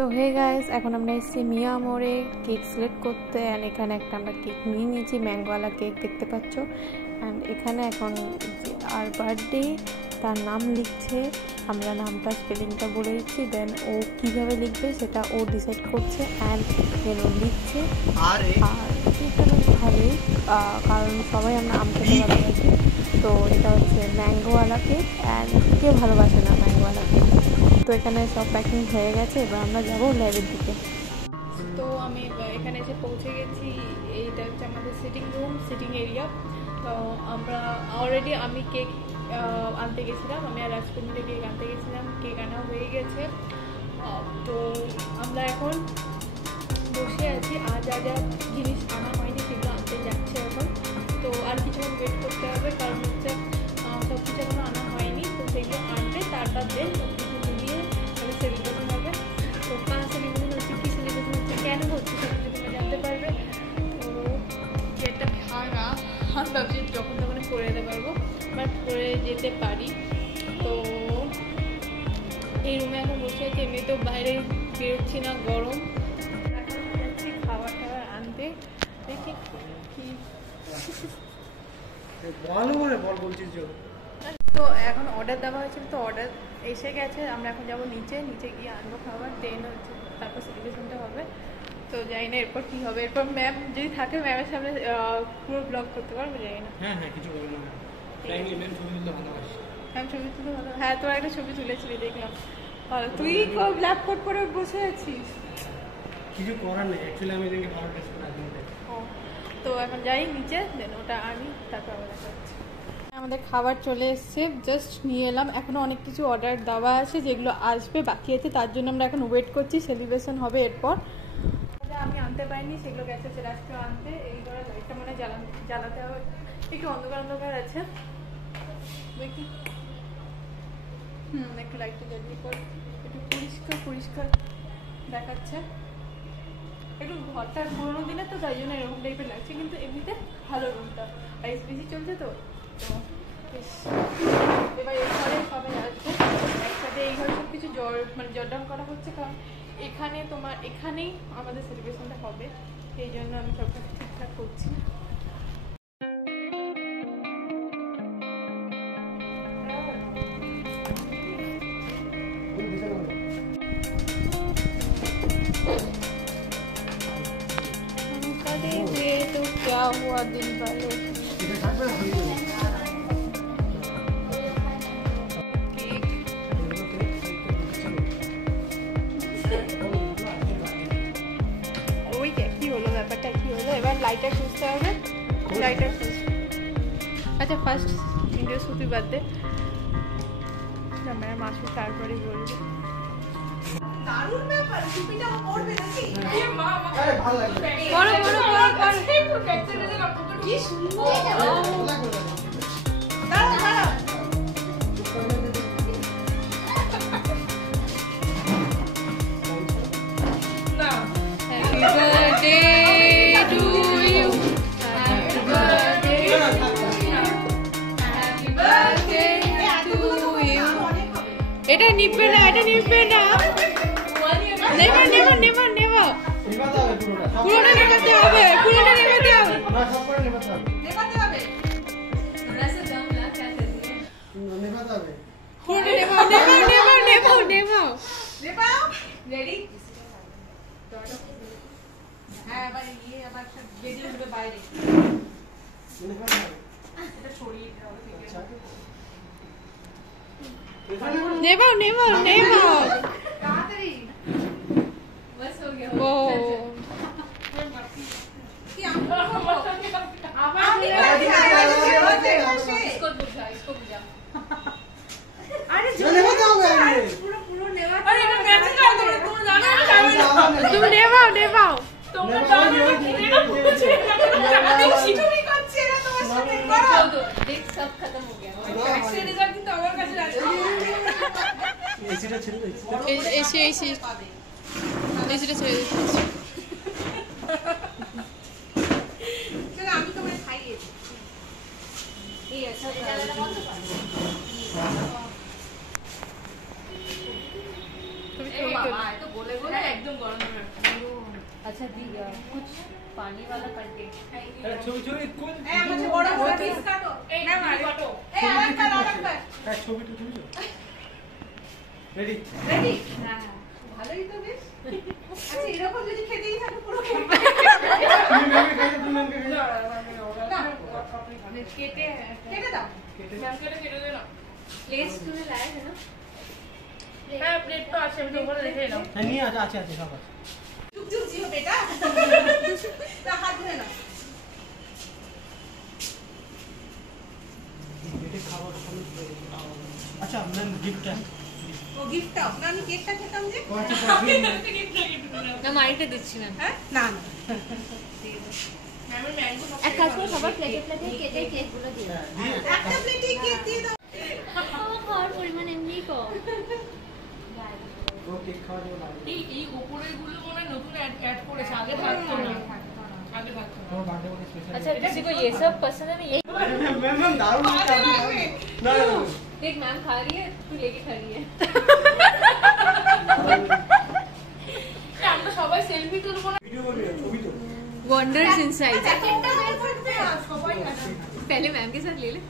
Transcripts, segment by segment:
So hey guys, এখন আমরা এসেছি মিয়া মোড়ে কেক সিলেক্ট করতে। অ্যান্ড এখানে একটা আমরা কেক নিয়ে নিয়েছি, ম্যাঙ্গোওয়ালা কেক দেখতে পাচ্ছ। অ্যান্ড এখানে এখন আর বার্থডে তার নাম লিখছে, আমরা নামটা স্পেলিংটা বলে দিচ্ছি, দেন ও কীভাবে লিখবে সেটা ও ডিসাইড করছে। অ্যান্ড দেন ও লিখছে। আর কেকটা বেশ ভালোই, কারণ সবাই আমরা আম খেতে ভালোবাসি। তো এটা হচ্ছে ম্যাঙ্গোওয়ালা কেক, অ্যান্ড কেউ ভালোবাসে না ম্যাঙ্গোওয়ালা কেক। তো এখানে সব প্যাকিং হয়ে গেছে, এবার আমরা যাবো ল্যাবের দিকে। তো আমি এখানে এসে পৌঁছে গেছি। এইটা হচ্ছে আমাদের সিটিং এরিয়া। তো আমরা অলরেডি আমি কেক আনতে গেছিলাম, আমি আর রাজকুমারী কেক আনতে গেছিলাম, কেক আনা হয়ে গেছে। তো আমরা এখন বসে আছি, আর যা যা জিনিস আনা হয়নি সেগুলো আনতে যাচ্ছে এখন। তো আর কিছুক্ষণ ওয়েট করতে হবে, কারণ হচ্ছে সব কিছু এখনো আনা হয়নি। তো সেগুলো আনবে, তারপর দেন সব কিছু মিলিয়ে তাহলে সেলিব্রেশন হবে। তো কার সেলিব্রেশন হচ্ছে, কী সেলিব্রেশন হচ্ছে, কেন হচ্ছে, সব কিছু তোমরা জানতে পারবে। তো কেকটা ভাঙা, আমি ভাবছি যখন তখন করে যেতে পারবো, বাট করে যেতে পারি। তো এই রুমে এখন বসে আছি, এমনি তো বাইরে বেরোচ্ছি না, গরম। এখন যাচ্ছি খাবার আনতে, দেখি কি তো এখন অর্ডার দেওয়া হয়েছিল, তো অর্ডার এসে গেছে। আমরা এখন যাবো নিচে গিয়ে আনবো খাবার, দেন হচ্ছে তারপর সেলিব্রেশনটা হবে। তো জানি না এরপর কি হবে। এরপর ম্যাম যদি থাকে, ম্যামের সামনে পুরো ব্লগ করতে পারবো, জানি না। হ্যাঁ কিছু বলবো না, ম্যাম ছবি তুলতে ভালোবাসে। ম্যাম ছবি তুলতে ভালো, হ্যাঁ তোর একটা ছবি তুলেছিলি দেখলাম। তুই ব্ল্যাক কোট পরে বসে আছিস, কিছু করার নেই। অ্যাকচুয়ালি আমি এদিকে ভালো ড্রেস পরে আছি। তো এখন যাই নিচে, দেন ওটা আনি, তারপর আবার দেখা হচ্ছে। আমাদের খাবার চলে এসছে, জাস্ট নিয়ে এলাম। এখনো অনেক কিছু অর্ডার দেওয়া আছে, যেগুলো আসবে বাকি আছে, তার জন্য আমরা এখন ওয়েট করছি। সেলিব্রেশন হবে এরপর। আমি আনতে পারিনি, সেগুলো গেছে রাষ্ট্র আনতে। এই করে লাইটটা মনে জ্বালাতে হবে, একটু অন্ধকার আছে দেখি। একটু লাইটটা জ্বালিয়ে পর একটু পরিষ্কার দেখাচ্ছে। একটু ঘরটা পুরোনো দিনের, তো তাই জন্য এরকম টাইপের লাগছে, কিন্তু এমনিতে ভালো রুমটা। আর বেশি চলছে তো বেশ। এবার এই ঘরে সবাই আসবে একসাথে। এই ঘরে সব কিছু জটডাউন করা হচ্ছে, কারণ এখানেই আমাদের সেলিব্রেশনটা হবে, এই জন্য আমি সব কিছু ঠিকঠাক করছি। तो क्या हुआ दिन भर ওই কি হলো, ব্যাপারটা কি হলো। এবার লাইটার খুঁজতে হবে, লাইটার খুঁজ। আচ্ছা ফার্স্ট ইন্ডিয়া সুতি বাদ দে, ক্যামেরা মাসু তারপরে বলবো। দারুণ ব্যাপার, টুপিটা পরবে নাকি? মা আরে ভালো লাগে, পরো কি সুন্দর। দাঁড়াও না, happy birthday to you, happy birthday, happy birthday to you. এটা নিবে না, নেবা পুরোটা নেবাতে হবে, রেডি। হ্যাঁ এবার ইয়ে আবার গেজে উঠবে বাইরে, এটা সরিয়ে দিতে হবে। নেবাও তাড়াতাড়ি, बस हो गया। ओ কি আবার इसको बुझा আরে নেবাতে হবে, পুরো নেবাতে। আরে এটা ম্যাচিং করে দে, তুমি জানো না, তুমি নেবাও তোমরা জানো না কি এটা বুঝে আমি শিখুই করছি না তোমার সাথে। করো দেখ সব खत्म हो गया, एक्चुअली रिजल्ट কিন্তু আমার কাছে আছে। এসিটা ছেড়ে দে, এসিটা ছেড়ে দে। চলো আমি তোমাকে খাইয়ে দিই। এই আচ্ছা এটা বন্ধ কর। তুমি তো বলে अच्छा कुछ पानी वाला कंटेंट ছবি ছবি কোন আমাকে বড় বড় পিস কাটো না মারে এই আর কার ছবিটা তুলছো রেডি রেডি হ্যাঁ ভালোই তো বেশ আচ্ছা এরকম যদি খেতেই থাকে পুরো তুমি ম্যামকে খাইয়ে তুমি ম্যামকে খাইয়ে কেটে কেটে দাও ম্যাম কেটে দে না प्लेट्स तूने लाए थे ना হ্যাঁ প্লেট তো আছে আমি তো উপরে রেখে এলাম হ্যাঁ নিয়ে আছে আছে আছে সব আছে চুপ চুপ জিও বেটা তা হাত ধরে না এটা খাবার খালি আচ্ছা ম্যাম গিফটটা ও গিফটটা না আমি কেকটা খেতাম যে না মারিটা দিচ্ছি না হ্যাঁ না না ম্যামের ম্যাঙ্গো এক কাজ করো সবার প্লেটে প্লেটে কেটে কেকগুলো দিয়ে দাও একটা প্লেটে কেক দিয়ে দাও খাওয়ার পরিমাণ এমনিই কম ও কেক খাওয়া যাবে না এই উপরের গুলো মনে হয় নতুন অ্যাড করেছে আগে থাকতো না আগে থাকতো না তোমার বার্থডে মানে স্পেশাল अच्छा किसी को ये सब पसंद है ना ये ম্যাম দারুণ না না देख मैम खा रही है तू लेके खा रही है আমরা সবাই সেলফি তুলবো না ভিডিও করবি না ছবি তো वंडर्स इनसाइड কেকটা বের করতে সবাই খাবে पहले मैम के साथ ले ले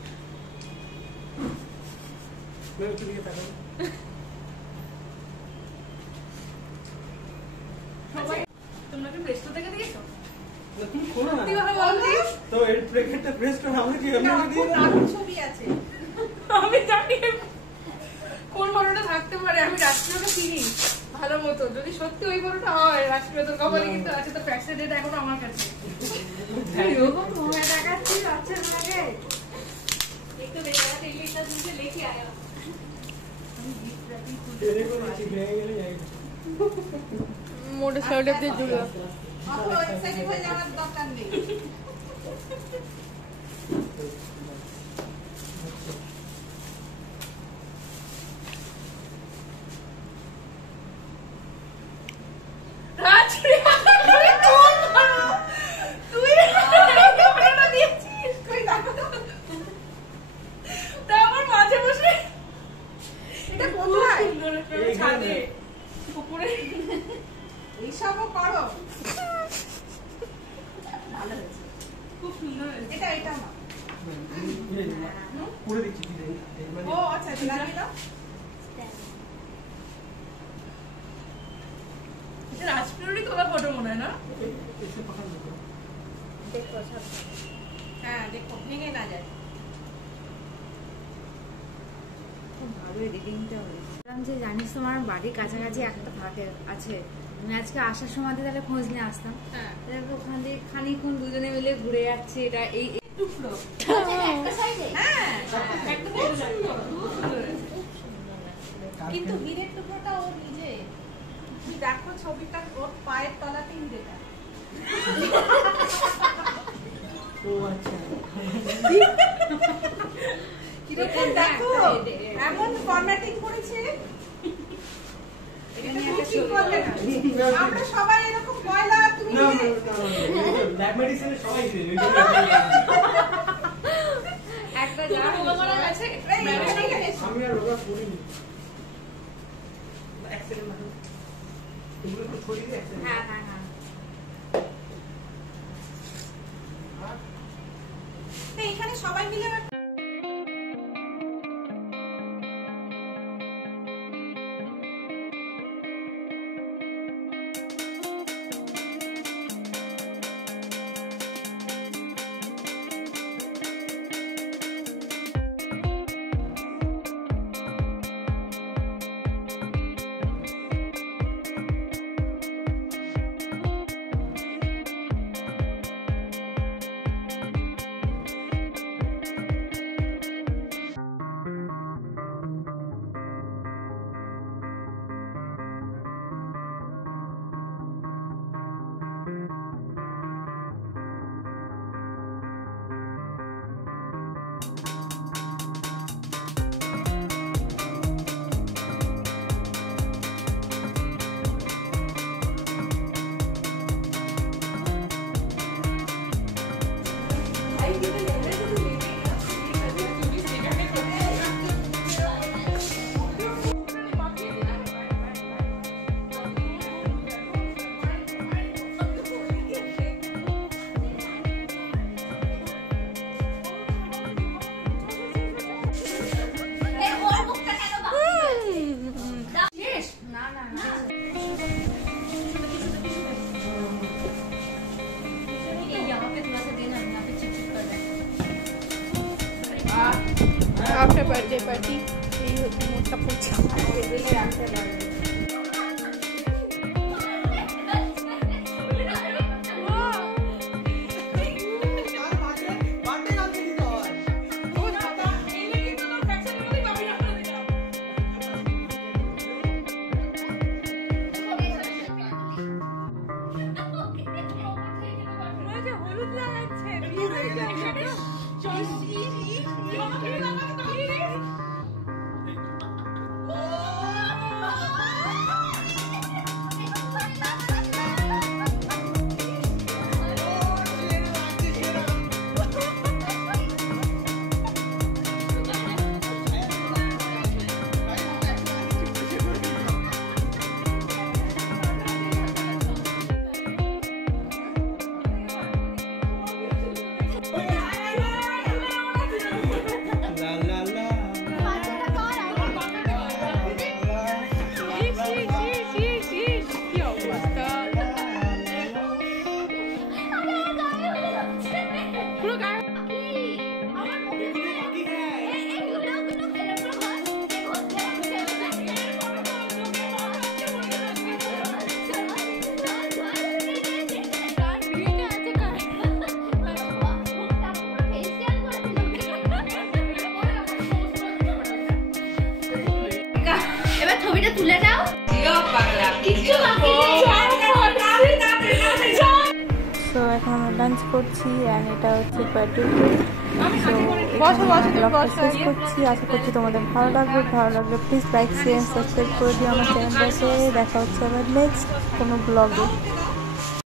ম্যাম একটু দিকে তাকাও তোমরা কি প্রেস্টো থেকে দিয়েছো না তুমি খোলো না কি কথা বলছিস তো এর প্যাকেটটা প্রেস করে আমাকে কি না এমনি দিয়ে খুব দাও দারুণ ছবি আছে আমি জানি কোন বড়টা থাকতে পারে আমি রাত্রিবেলা চিনি ভালো মতো যদি সত্যি ওই বড়টা হয় রাত্রিবেলা তোর কপালে কিন্তু আছে তো প্যাক্সের ডেটা এখন আমার কাছে এরকম মোহে দেখাচ্ছিস আচ্ছা লাগে एक तो बेचारा दिल्ली इतना दूर से लेके आया এরে করে ঠিক হয়ে গেলে যাই মোটর সাইকেল দিয়ে জুড়ে অত এক্সাইটেড হয়ে যাওয়ার দরকার নেই তুই বড়টা দিয়েছিস কই দেখো তো তা আমার মাঝে বসে এটা কোথায় ছাদে উপরে এইসবও করো ভালো হয়েছে খুব সুন্দর হয়েছে এটা এটা না পুরো দিচ্ছি কি জানি মানে ও আচ্ছা লাগিয়ে দাও এটা রাজপ্রিয়রই তোলা ফটো মনে হয় না এসে পাখান দেখো দেখো সব হ্যাঁ দেখো ভেঙে না যায় ভালো এডিটিংটা হয়েছে বললাম যে জানিস তোমার বাড়ির কাছাকাছি একটা থাকে আছে আমি আজকে আসার সময় তাহলে খোঁজ নিয়ে আসতাম হ্যাঁ তারপর ওখান থেকে খানিকক্ষণ দুজনে মিলে ঘুরে যাচ্ছে এটা এই টুকরো একটা সাইডে হ্যাঁ একদম খুব সুন্দর কিন্তু হীরের টুকরোটা ও নিজে কি দেখো ছবিটা ওর পায়ের তলাতে হীরেটা ও আচ্ছা কিরকম দেখো এমন ফরম্যাটিং করেছে এটা তুমি ঠিক করলে না আমরা সবাই এরকম ময়লা তুমি না ব্ল্যাক মেডিসিনে সবাই দিবে একটা যা রোগা করা গেছে এই এখানে এসো। আমি আর রোগা করিনি এক সেকেন্ড মানে এগুলো একটু ছড়িয়ে দিই এক সেকেন্ড হ্যাঁ হ্যাঁ হ্যাঁ এখানে সবাই মিলে আফটার বার্থডে পার্টি এই হচ্ছে মোটা পোছা টেবিলে রাখতে পারবে। হলুদ লাগাচ্ছে এবার ছবিটা তুলে নাও। সো এখন আমরা লাঞ্চ করছি অ্যান্ড এটা হচ্ছে বার্থডে শেষ করছি। আশা করছি তোমাদের ভালো লাগবে প্লিজ লাইক শেয়ার সাবস্ক্রাইব করে দিও আমার চ্যানেলটাকে। দেখা হচ্ছে আবার নেক্সট কোনো ব্লগে।